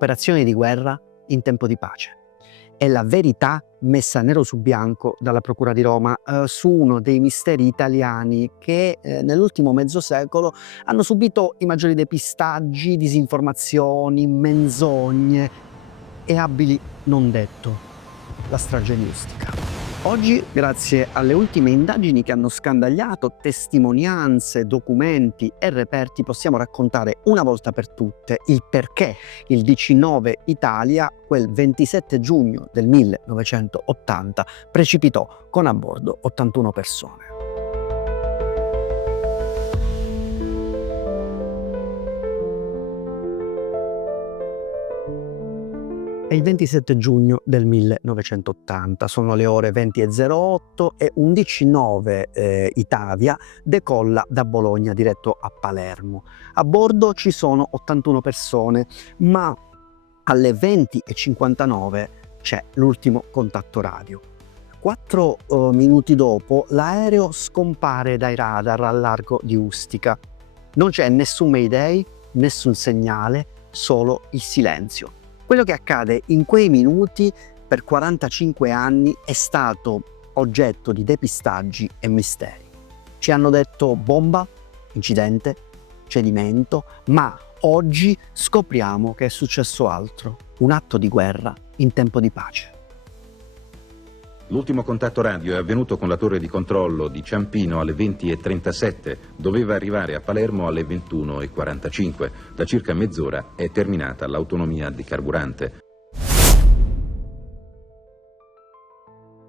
Operazioni di guerra in tempo di pace. È la verità messa nero su bianco dalla Procura di Roma su uno dei misteri italiani che nell'ultimo mezzo secolo hanno subito i maggiori depistaggi, disinformazioni, menzogne e abili non detto, la strage di Ustica. Oggi, grazie alle ultime indagini che hanno scandagliato testimonianze, documenti e reperti, possiamo raccontare una volta per tutte il perché il DC-9 Italia, quel 27 giugno del 1980, precipitò con a bordo 81 persone. È il 27 giugno del 1980, sono le ore 20:08 e un DC-9 Itavia decolla da Bologna diretto a Palermo. A bordo ci sono 81 persone, ma alle 20:59 c'è l'ultimo contatto radio. 4 minuti dopo l'aereo scompare dai radar al largo di Ustica. Non c'è nessun Mayday, nessun segnale, solo il silenzio. Quello che accade in quei minuti per 45 anni è stato oggetto di depistaggi e misteri. Ci hanno detto bomba, incidente, cedimento, ma oggi scopriamo che è successo altro, un atto di guerra in tempo di pace. L'ultimo contatto radio è avvenuto con la torre di controllo di Ciampino alle 20:37, doveva arrivare a Palermo alle 21:45. Da circa mezz'ora è terminata l'autonomia di carburante.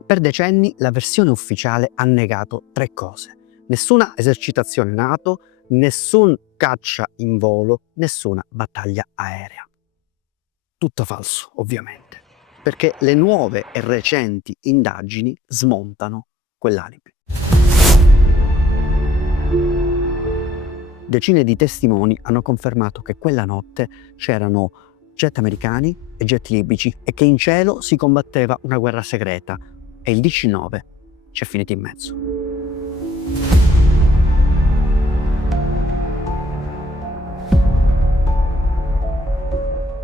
Per decenni la versione ufficiale ha negato 3 cose: nessuna esercitazione NATO, nessun caccia in volo, nessuna battaglia aerea. Tutto falso, ovviamente, perché le nuove e recenti indagini smontano quell'alibi. Decine di testimoni hanno confermato che quella notte c'erano jet americani e jet libici e che in cielo si combatteva una guerra segreta e il DC-9 ci è finito in mezzo.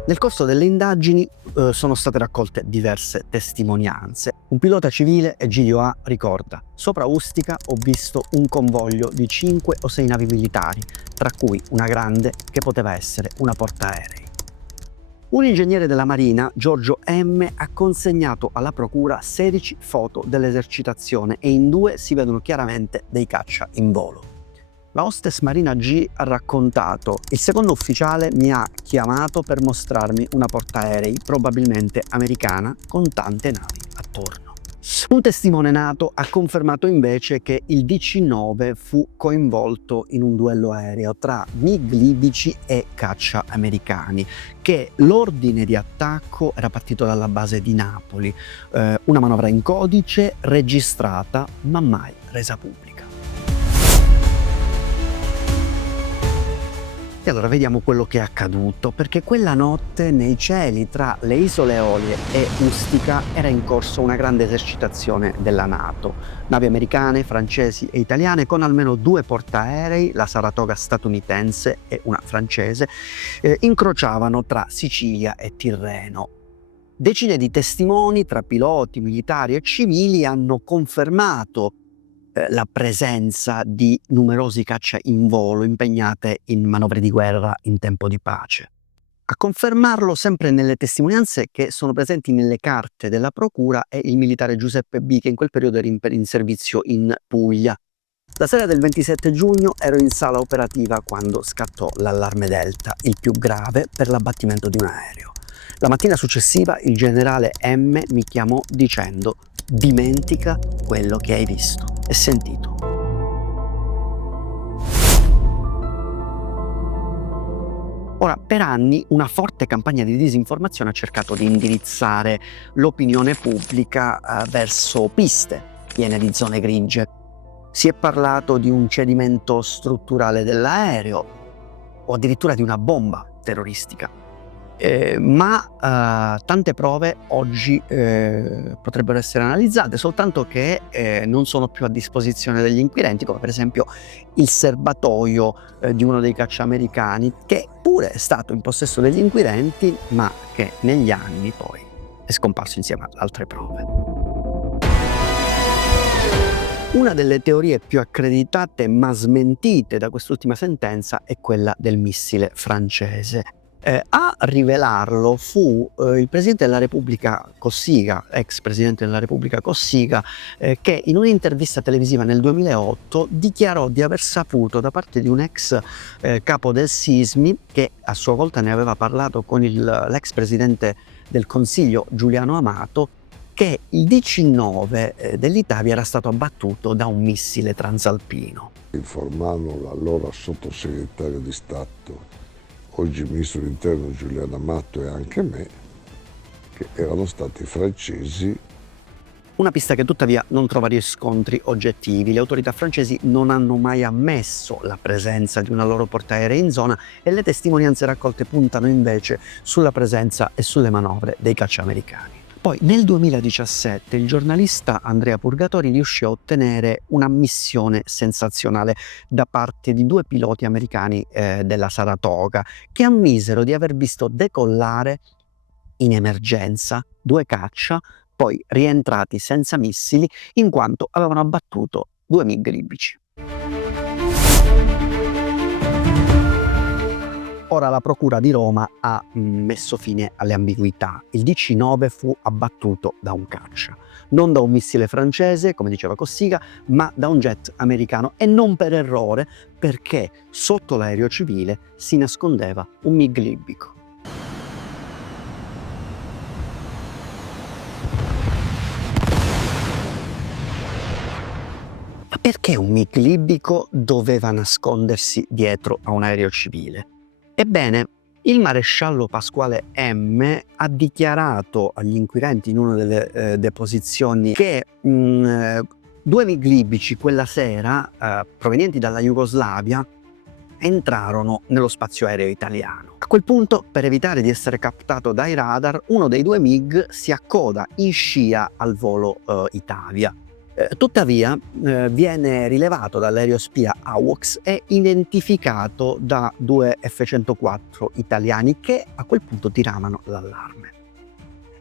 Nel corso delle indagini sono state raccolte diverse testimonianze. Un pilota civile, Egidio A, ricorda: sopra Ustica ho visto un convoglio di 5 o 6 navi militari, tra cui una grande che poteva essere una portaerei. Un ingegnere della Marina, Giorgio M, ha consegnato alla procura 16 foto dell'esercitazione e in 2 si vedono chiaramente dei caccia in volo. La hostess Marina G ha raccontato: il secondo ufficiale mi ha chiamato per mostrarmi una portaerei, probabilmente americana, con tante navi attorno. Un testimone nato ha confermato invece che il DC-9 fu coinvolto in un duello aereo tra MiG libici e caccia americani, che l'ordine di attacco era partito dalla base di Napoli, una manovra in codice registrata ma mai resa pubblica. E allora vediamo quello che è accaduto, perché quella notte nei cieli tra le isole Eolie e Ustica era in corso una grande esercitazione della NATO. Navi americane, francesi e italiane con almeno 2 portaerei, la Saratoga statunitense e una francese, incrociavano tra Sicilia e Tirreno. Decine di testimoni tra piloti, militari e civili hanno confermato la presenza di numerosi caccia in volo impegnate in manovre di guerra in tempo di pace. A confermarlo, sempre nelle testimonianze che sono presenti nelle carte della procura, è il militare Giuseppe B, che in quel periodo era in servizio in Puglia. La sera del 27 giugno ero in sala operativa quando scattò l'allarme Delta, il più grave per l'abbattimento di un aereo. La mattina successiva il generale M mi chiamò dicendo: dimentica quello che hai visto e sentito. Ora, per anni una forte campagna di disinformazione ha cercato di indirizzare l'opinione pubblica verso piste piene di zone grigie. Si è parlato di un cedimento strutturale dell'aereo o addirittura di una bomba terroristica. Ma tante prove oggi potrebbero essere analizzate, soltanto che non sono più a disposizione degli inquirenti, come per esempio il serbatoio di uno dei cacciaamericani, che pure è stato in possesso degli inquirenti, ma che negli anni poi è scomparso insieme ad altre prove. Una delle teorie più accreditate ma smentite da quest'ultima sentenza è quella del missile francese. A rivelarlo fu il presidente della Repubblica Cossiga, ex presidente della Repubblica Cossiga, che in un'intervista televisiva nel 2008 dichiarò di aver saputo da parte di un ex capo del SISMI, che a sua volta ne aveva parlato con l'ex presidente del Consiglio Giuliano Amato, che il DC-9 dell'Italia era stato abbattuto da un missile transalpino. Informarono l'allora sottosegretario di Stato, oggi ministro dell'Interno Giuliano Amato, e anche me, che erano stati francesi. Una pista che tuttavia non trova riscontri oggettivi. Le autorità francesi non hanno mai ammesso la presenza di una loro portaerei in zona e le testimonianze raccolte puntano invece sulla presenza e sulle manovre dei cacciaamericani. Poi nel 2017 il giornalista Andrea Purgatori riuscì a ottenere una missione sensazionale da parte di 2 piloti americani della Saratoga, che ammisero di aver visto decollare in emergenza 2 caccia, poi rientrati senza missili in quanto avevano abbattuto 2 MiG libici. Ora la Procura di Roma ha messo fine alle ambiguità. Il DC-9 fu abbattuto da un caccia, non da un missile francese, come diceva Cossiga, ma da un jet americano, e non per errore, perché sotto l'aereo civile si nascondeva un MiG libico. Ma perché un MiG libico doveva nascondersi dietro a un aereo civile? Ebbene, il maresciallo Pasquale M ha dichiarato agli inquirenti in una delle deposizioni che 2 MiG libici quella sera, provenienti dalla Jugoslavia, entrarono nello spazio aereo italiano. A quel punto, per evitare di essere captato dai radar, uno dei 2 MiG si accoda in scia al volo Italia. Tuttavia viene rilevato dall'aerospia AWACS e identificato da 2 F-104 italiani che a quel punto tiravano l'allarme.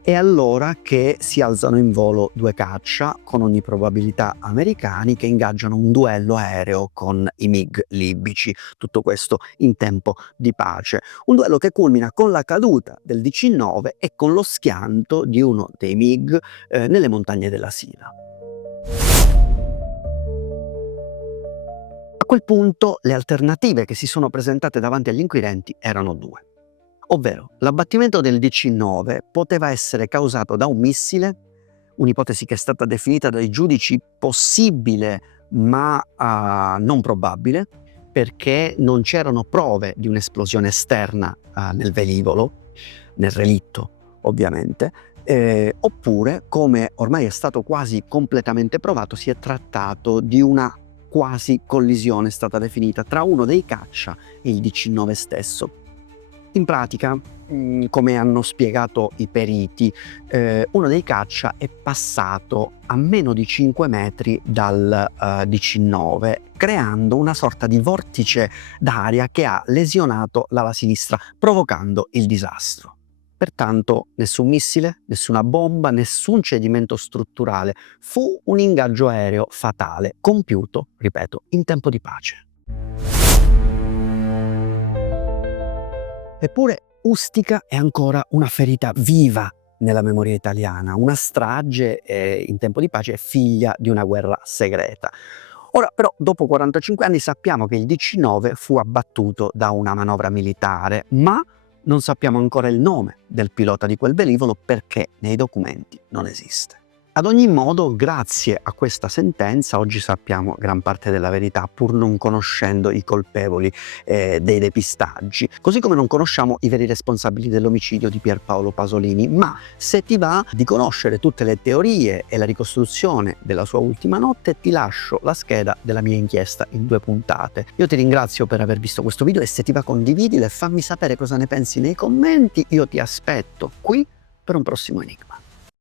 È allora che si alzano in volo 2 caccia, con ogni probabilità americani, che ingaggiano un duello aereo con i MiG libici, tutto questo in tempo di pace. Un duello che culmina con la caduta del DC-9 e con lo schianto di uno dei MiG nelle montagne della Sila. A quel punto le alternative che si sono presentate davanti agli inquirenti erano 2. Ovvero, l'abbattimento del DC-9 poteva essere causato da un missile, un'ipotesi che è stata definita dai giudici possibile ma non probabile, perché non c'erano prove di un'esplosione esterna nel velivolo, nel relitto ovviamente, oppure, come ormai è stato quasi completamente provato, si è trattato di una quasi collisione, è stata definita, tra uno dei caccia e il DC-9 stesso. In pratica, come hanno spiegato i periti, uno dei caccia è passato a meno di 5 metri dal DC-9, creando una sorta di vortice d'aria che ha lesionato l'ala sinistra, provocando il disastro. Pertanto nessun missile, nessuna bomba, nessun cedimento strutturale. Fu un ingaggio aereo fatale, compiuto, ripeto, in tempo di pace. Eppure Ustica è ancora una ferita viva nella memoria italiana, una strage in tempo di pace figlia di una guerra segreta. Ora però, dopo 45 anni, sappiamo che il DC-9 fu abbattuto da una manovra militare, ma non sappiamo ancora il nome del pilota di quel velivolo perché nei documenti non esiste. Ad ogni modo, grazie a questa sentenza, oggi sappiamo gran parte della verità, pur non conoscendo i colpevoli dei depistaggi. Così come non conosciamo i veri responsabili dell'omicidio di Pierpaolo Pasolini, ma se ti va di conoscere tutte le teorie e la ricostruzione della sua ultima notte, ti lascio la scheda della mia inchiesta in 2 puntate. Io ti ringrazio per aver visto questo video e se ti va condividilo e fammi sapere cosa ne pensi nei commenti. Io ti aspetto qui per un prossimo enigma.